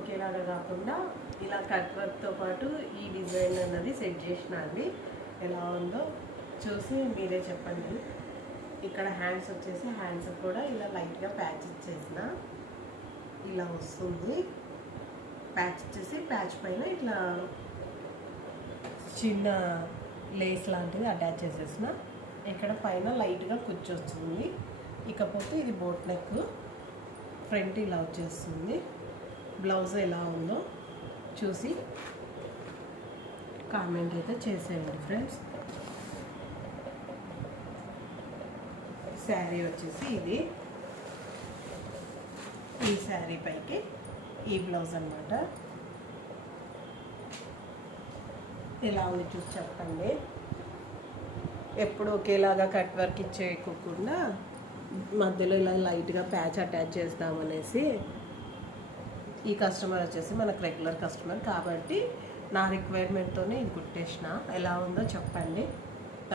ఒకేలాగా కాకుండా ఇలా కట్ వర్క్తో పాటు ఈ డిజైన్ అన్నది సెట్ చేసిన అండి. ఎలా ఉందో చూసి మీరే చెప్పండి. ఇక్కడ హ్యాండ్స్ వచ్చేసి హ్యాండ్స్ కూడా ఇలా లైట్గా ప్యాచ్ ఇచ్చేసిన ఇలా వస్తుంది. ప్యాచ్ ఇచ్చేసి ప్యాచ్ పైన ఇట్లా చిన్న లేస్ లాంటిది అటాచ్ చేసేసిన. ఇక్కడ పైన లైట్గా కూర్చొస్తుంది. ఇకపోతే ఇది బోట్ నెక్, ఫ్రంట్ ఇలా వచ్చేస్తుంది. బ్లౌజ్ ఎలా ఉందో చూసి కామెంట్ అయితే చేసేయండి ఫ్రెండ్స్. శారీ వచ్చేసి ఇది, ఈ శారీ పైకి ఈ బ్లౌజ్ అన్నమాట. ఎలా ఉంది చూసి చెప్పండి. ఎప్పుడు ఒకేలాగా కట్ వర్క్ ఇచ్చేయకుండా మధ్యలో ఇలా లైట్గా ప్యాచ్ అటాచ్ చేస్తామనేసి. ఈ కస్టమర్ వచ్చేసి మనకు రెగ్యులర్ కస్టమర్ కాబట్టి నా రిక్వైర్మెంట్తోనే ఇది కుట్టేసిన. ఎలా ఉందో చెప్పండి.